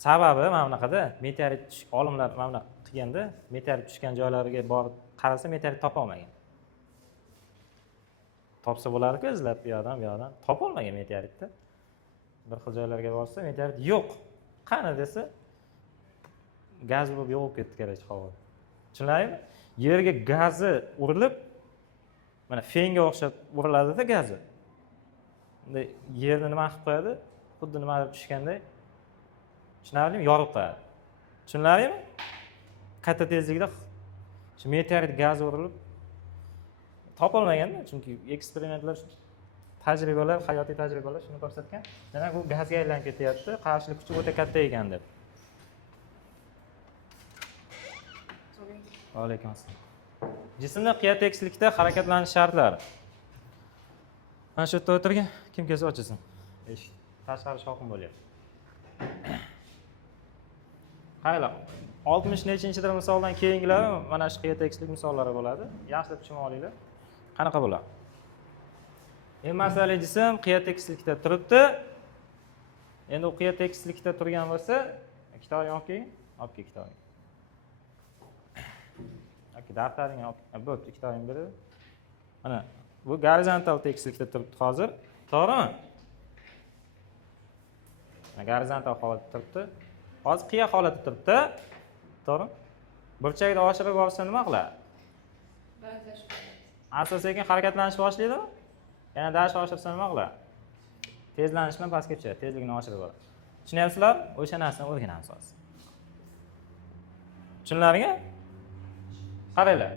Sababi mana bunaqada meteorit olimlar mana bunaqa qilganda, meteorit tushgan joylarga borib qarasa meteorit topa olmagan. Topsa bo'lardi-ku, izlab bu yoqdan topa olmagan meteoritni. Bir xil joylarga borsa meteorit yo'q. Qani desa gaz bo'lib yo'qolib ketdi kerak havo. Tushunarlimi? Yerga gazi urilib, mana fenga o'xshab uriladi-da gazi. Unda yerni nima qilib qo'yadi? Xuddi nimadir tushganday, tushunarlimi? Yorib qo'yadi. Tushunarlimi? Katta tezlikda shu meteorit gazi urilib topolmaganda, chunki eksperimentlar, tajribalar, hayotiy tajribalar shuni ko'rsatgan. Demak, u gazga aylanib ketyapti, qarshilik kuchi o'ta katta ekan deb. Va alaykum assalom. Jismning qiya tekislikda harakatlanish shartlari. Mana shu yerda o'tirgan, kim kelsa ochasan. Eshik tashqari shovqin bo'lyapti. Qaylar, 60-nechinchidir misoldan keyingilari mana shu qiya tekislik misollari bo'ladi. Yaxshilab tushunib olinglar. Qanaqa bo'ladi? Masalan, jism qiya tekislikda turibdi. Endi u qiya tekislikda turgan bo'lsa, kitob olib keling, olib kel kitobni. Yoki daftaringni olib, bo'pti, kitobingni beradi. Mana bu gorizontal tekislikda turibdi hozir. To'g'rimi? Gorizontal holatda turibdi. Hozir qiya holatda turibdi. To'g'ri? Burchakni oshirib olsa nima qiladi? Asosiy harakatlanish boshlaydi. Yana dash oshirsa nima qiladi? Tezlanish bilan pastga tushadi, tezligini oshirib oladi. Tushunyapsizlar? O'sha narsani o'rganamiz hozir. Tushunarlimi? Qaranglar.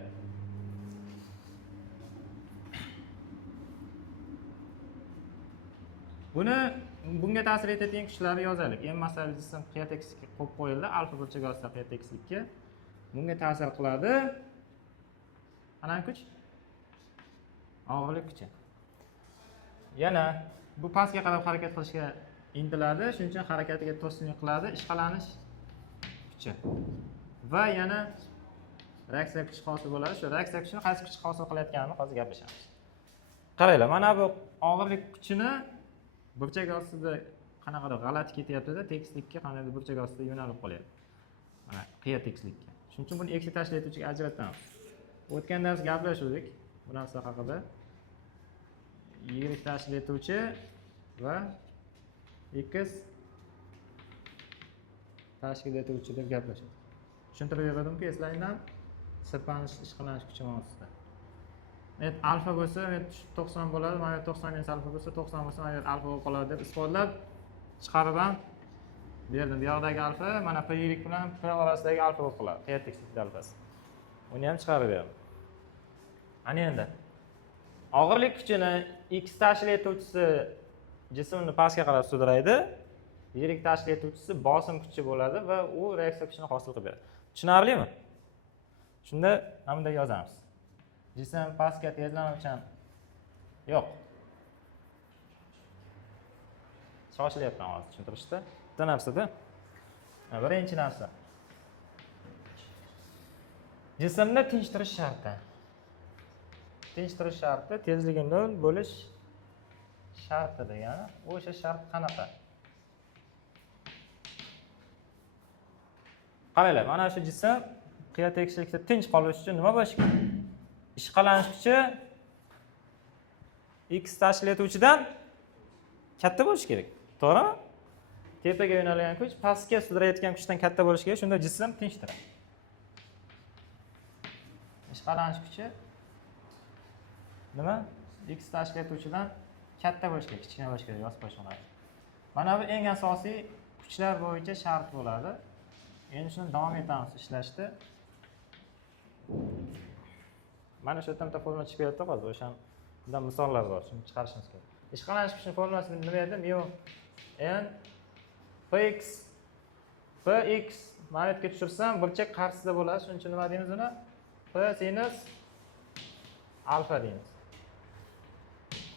Bunga ta'sir etadigan kuchlarni yozaylik. Masalan, jism qiya tekislikka qo'yib qo'yildi, alfa burchagi ostida qiya tekislikka. Bunga ta'sir qiladi qanaqa kuch? Og'irlik kuchi. Yana bu pastga qarab harakat qilishga intiladi, shuning uchun harakatiga to'sqinlik qiladi, ishqalanish kuchi. Va yana reaksiya kuchi hosil bo'ladi. Shu reaksiya kuchini qaysi kuch hosil qilayotganini hozir gaplashamiz. Qaranglar, mana bu og'irlik kuchini burchak ostida qanaqadir g'alati ketyapti-da, tekislikka qanaqadir burchak ostida yo'nalib qolyapti. Mana qiya tekislikka. Shuning uchun buni eksi tashkil etuvchiga ajratamiz. O'tgan dars gaplashdik bu narsa haqida. Y tashkil etuvchi va x tashkil etuvchi deb gaplashdik. Tushuntirib berdim-ku, eslaringlar. Sirpanish, ishqalanish kuchi mavzusida. Alfa bo'lsa, 90 bo'ladi, mana 90 minus alfa bo'lsa, 90 bo'lsa, mana alfa bo'lib qoladi deb isbotlab chiqarib ham berdim. Bu yoqdagi alfa mana p y bilan p orasidagi alfa bo'lib qoladi. Qiya tekislik alfasi. Uni ham chiqarib berdim. Ana endi og'irlik kuchini x tashkil etuvchisi jismni pastga qarab sudraydi. Y tashkil etuvchisi bosim kuchi bo'ladi va u reaksiya kuchini hosil qilib beradi. Tushunarlimi? Shunda mana bunday yozamiz. Jism pastga tezlanuvchan yo'q. Shoshilyapman hozir tushuntirishda. Bitta narsada. Birinchi narsa. Jismni tinchtirish sharti. Tinchtirish sharti tezligi 0 bo'lish sharti degani. O'sha shart qanaqa? Qaranglar, mana shu jism qiya tekislikda tinch qolish uchun nima bo'lishi kerak? Ishqalanish kuchi x tashkil etuvchidan katta bo'lishi kerak. To'g'rimi? Tepaga yo'nalgan kuch pastga sudrayotgan kuchdan katta bo'lishi kerak, shunda jism tinchdir. Ishqalanish kuchi nima? X tashkil etuvchidan katta bo'lishi kerak, kichkina bo'lishi kerak, yozib qo'yish kerak. Mana bu eng asosiy kuchlar bo'yicha shart bo'ladi. Endi shuni davom etamiz ishlashda. Mana shu yerda formula chiqib ketdi hozir, o'shandan misollar bor, shuni chiqarishimiz kerak. Ishqalanish kuchining formulasi nima edi? Mu n px px mana yerga tushirsam, burchak qarshisida bo'ladi. Shuning uchun nima deymiz uni? P sinus alfa deymiz.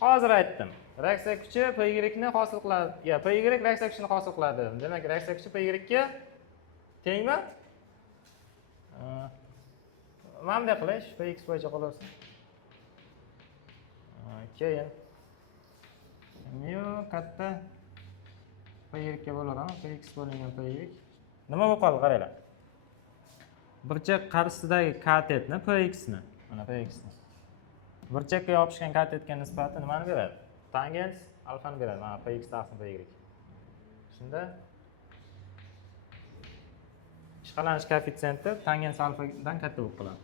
Hozir aytdim. Reaksiya kuchi py ni hosil qiladi. Ya, py reaksiya kuchini hosil qiladi. Demak, reaksiya kuchi py ga tengmi? Mana bunday qilish, px bo'yicha qolaversin. Keyin mu katta py ga bo'laveradi. Px bo'lingan py. Nima bo'lib qoldi, qaranglar. Burchak qarshisidagi katetni px ni, mana px ni. Burchakka yopishgan katetga nisbati nimani beradi? Tangens alfani beradi. Mana px taqsim py. Shunda ishqalanish koeffitsiyenti tangens alfadan katta bo'lib qoladi.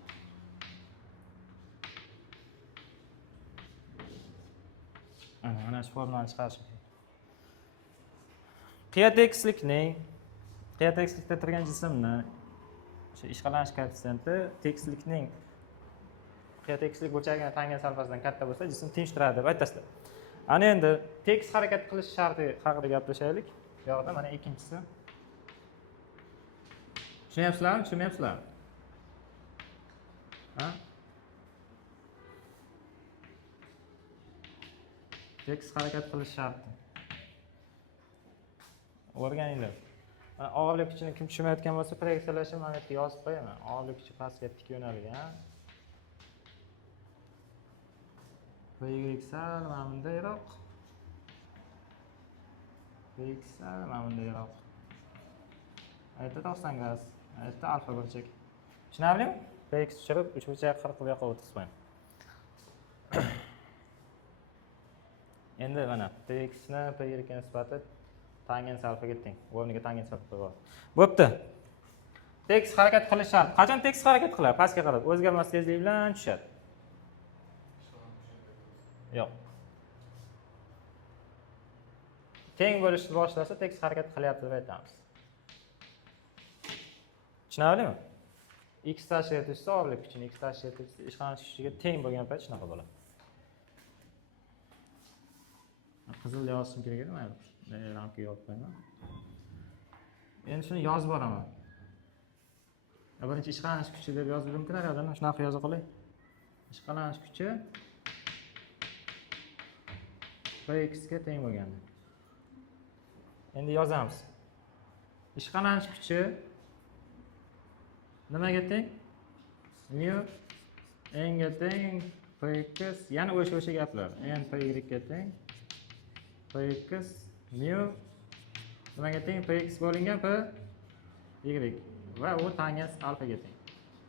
Mana shu formulani chiqarish kerak. Qiya tekislikda turgan jismni shu ishqalanish koeffitsiyenti tekislikning qiya tekislik burchagining tangens alfasidan katta bo'lsa, jism tinch turadi deb aytasizlar. Ana endi tekis harakat qilish sharti haqida gaplashaylik. Bu yoqda mana ikkinchisi. Tushunyapsizlarmi? Ha? Tekis harakat qilish sharti. O'rganinglar. Mana og'irlik kuchini kim tushunmayotgan bo'lsa, proyeksiyalashni mana yerga yozib qo'yaman. Og'irlik kuchi pastga tik yo'nalgan. Px sal mana bundayroq. Px sal mana bundayroq. Aytda 90 gaz. Aytda alfa burchak. Tushunarlimi? Px tushirib 3 burchak 40 bu yoqqa o'tkazib qo'ying. Endi mana px ni py ga nisbati tangens alfaga teng. O'rniga tangens alfa qo'yib. Bo'pti. Tekis harakat qilish shart. Qachon tekis harakat qiladi? Pastga qarab, o'zgarmas tezlik bilan tushadi. Yo'q. Teng bo'lishni boshlasa tekis harakat qilyapti deb aytamiz. Tushunarlimi? X tashkil etuvchisi og'irlik kuchini, x tashkil etuvchisi ishqalanish kuchiga teng bo'lgan payt shunaqa bo'ladi. Qizil yozishim kerak edi, mayli. Ramkaga yozib qo'yaman. Endi shuni yozib boraman. Birinchi ishqalanish kuchi deb yozib mumkin ekan, shunaqa yoza qolay. Ishqalanish kuchi px ga teng bo'lgan. Endi yozamiz. Ishqalanish kuchi nimaga teng? Mu n ga teng, px, yana o'sha gaplar. N py ga teng. Px mu nimaga teng? Px bo'lingan p y va u tangens alfaga teng.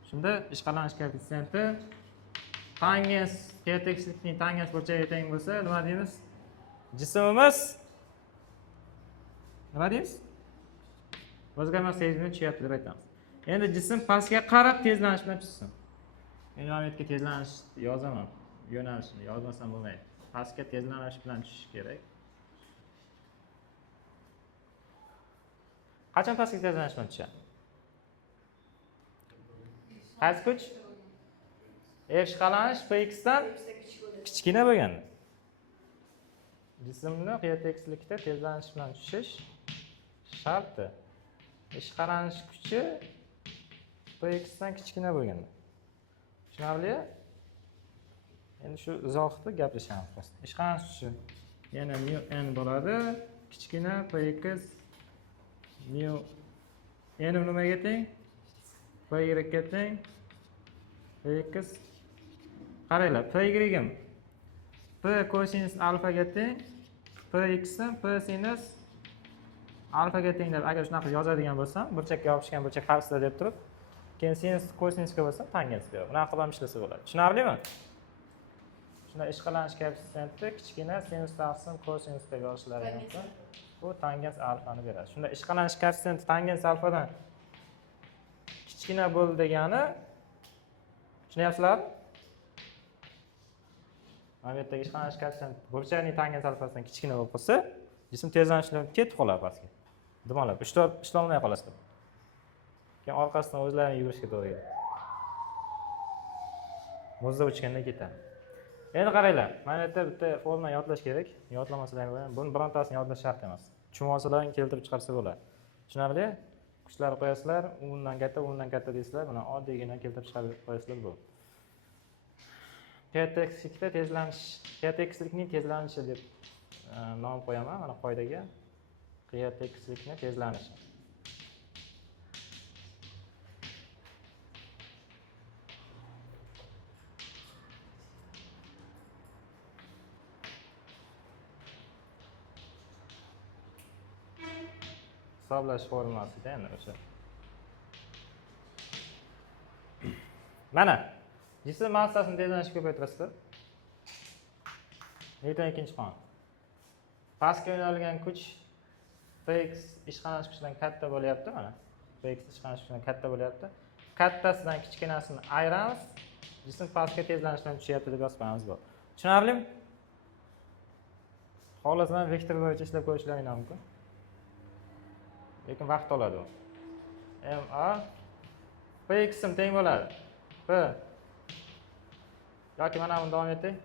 Shunda ishqalanish koeffitsiyenti tangens qiya tekislikning tangens burchagiga teng bo'lsa, nima deymiz? Jismimiz nima deymiz? O'zgarmas tezlikni tushyapti deb aytamiz. Endi jism pastga qarab tezlanish bilan tushsin. Men mana yerga tezlanish yozaman. Yo'nalishni yozmasam bo'lmaydi. Pastga tezlanish bilan tushish kerak. Qachon pastga tezlanish bilan tushadi? Qaysi kuch? Ishqalanish px dan kichkina bo'lgan. Jismni qiya tekislikda tezlanish bilan tushish sharti. Ishqalanish kuchi px dan kichkina bo'lgan. Tushunarli? Endi shu izohni gaplashamiz. Ishqalanish kuchi yana mu n bo'ladi. Kichkina px mu n nimaga teng? Py ga teng. Px qaranglar, py gim p cosinus alfa ga teng, px p sinus alfaga teng deb agar shunaqa yozadigan bo'lsam, burchakka yopishgan burchak qarshisida deb turib, keyin sinus kosinusga bo'lsa tangensga. Bunaqa qilib ham ishlasa bo'ladi. Tushunarlimi? Shunda ishqalanish koeffitsiyenti kichkina sinus taqsim kosinus deb yozishlari mumkin. Bu tangens alfani beradi. Shunda ishqalanish koeffitsiyenti tangens alfadan kichkina bo'ldi degani tushunyapsizlarmi? Mana bu yerdagi ishqalanish koeffitsiyenti burchakning tangens alfasidan kichkina bo'lib qolsa, jism tezlanishdan ketib qoladi pastga. Dumalab ishlolmay qolasizlar. Keyin orqasidan o'zlarini yugurishga to'g'ri keladi. Muzda uchganda ketadi. Endi qaranglar, mana bu yerda bitta formani yodlash kerak. Yodlamasanglar ham, buni birontasini yodlash shart emas. Tushunmasalarni keltirib chiqarsa bo'ladi. Tushunarli? Kuchlar qo'yasizlar, undan katta deysizlar, mana oddiygina keltirib chiqarib qo'yasizlar bu. Qiyatekislikning tezlanishi deb nom qo'yaman mana qoidaga. Qiyatekislikning tezlanishi. Hisoblash formulasida endi o'sha. Mana jism massasini tezlanishga ko'paytirasizlar. Newton ikkinchi qonun. Pastga yo'nalgan kuch Px ishqalanish kuchidan katta bo'lyapti mana. Px ishqalanish kuchidan katta bo'lyapti. Kattasidan kichkinasini ayiramiz. Jism pastga tezlanishdan tushyapti deb yozib qo'yamiz bu. Tushunarlimi? Xohlasangiz vektor bo'yicha ishlab ko'rishlaring mumkin. Lekin vaqt oladi u. Ma Px teng bo'ladi. P yoki mana buni davom eting.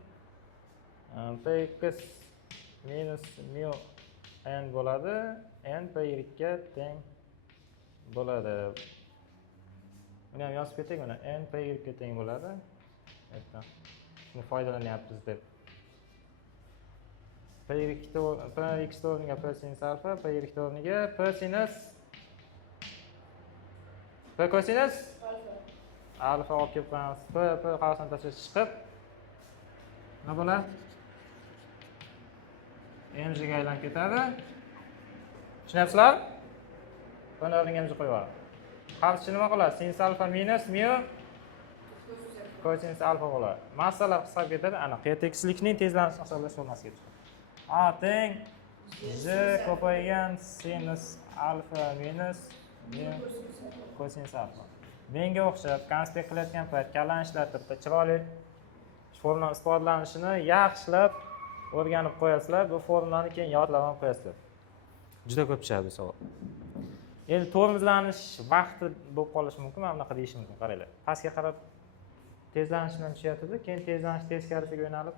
Px minus mu n bo'ladi. N P ga teng bo'ladi. Buni ham yozib ketdik mana. N P ga teng bo'ladi. Shuni foydalanyapmiz deb. Px o'rniga P sinus alfa, Px o'rniga P sinus P kosinus alfa olib kelib qo'yamiz. P qarsini tashlab chiqib nima bo'ladi? mg ga aylanib ketadi. Tushunyapsizlar? Buni o'rniga mg qo'yib yuboramiz. Qarshi nima qiladi? Sinus alfa minus mu kosinus alfa bo'ladi. Massalar qisqarib ketadi. Ana qiyatekislikning tezlanishini hisoblash formulasiga tushadi. A teng J ko'paygan sinus alfa minus mu kosinus alfa. Menga o'xshab konspekt qilayotgan payt kallani ishlatib, chiroyli formula isbotlanishini yaxshilab o'rganib qo'yasizlar. Bu formulani keyin yodlab ham qo'yasizlar. Juda ko'p tushadi bu savol. Endi tormozlanish vaqti bo'lib qolishi mumkin, mana bunaqa deyish mumkin. Qaranglar. Pastga qarab tezlanishdan tushyapti, keyin tezlanish teskarisiga yo'nalib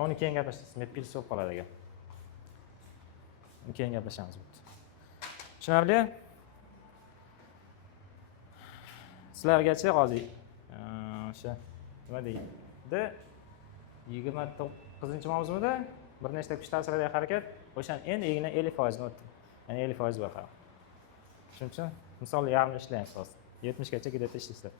uni keyin gaplashamiz. Mepils bo'lib qoladi ekan. Uni keyin gaplashamiz. Tushunarli? Sizlargacha hozir o'sha nima deydi? 29-mavzumida bir nechta kuch ta'siridagi harakat o'shani endigina 50% ni o'tdi. Ya'ni 50% bor. Shuning uchun misol yarmi ishlaymiz hozir. 70 gacha ketadi ishlaysizlar.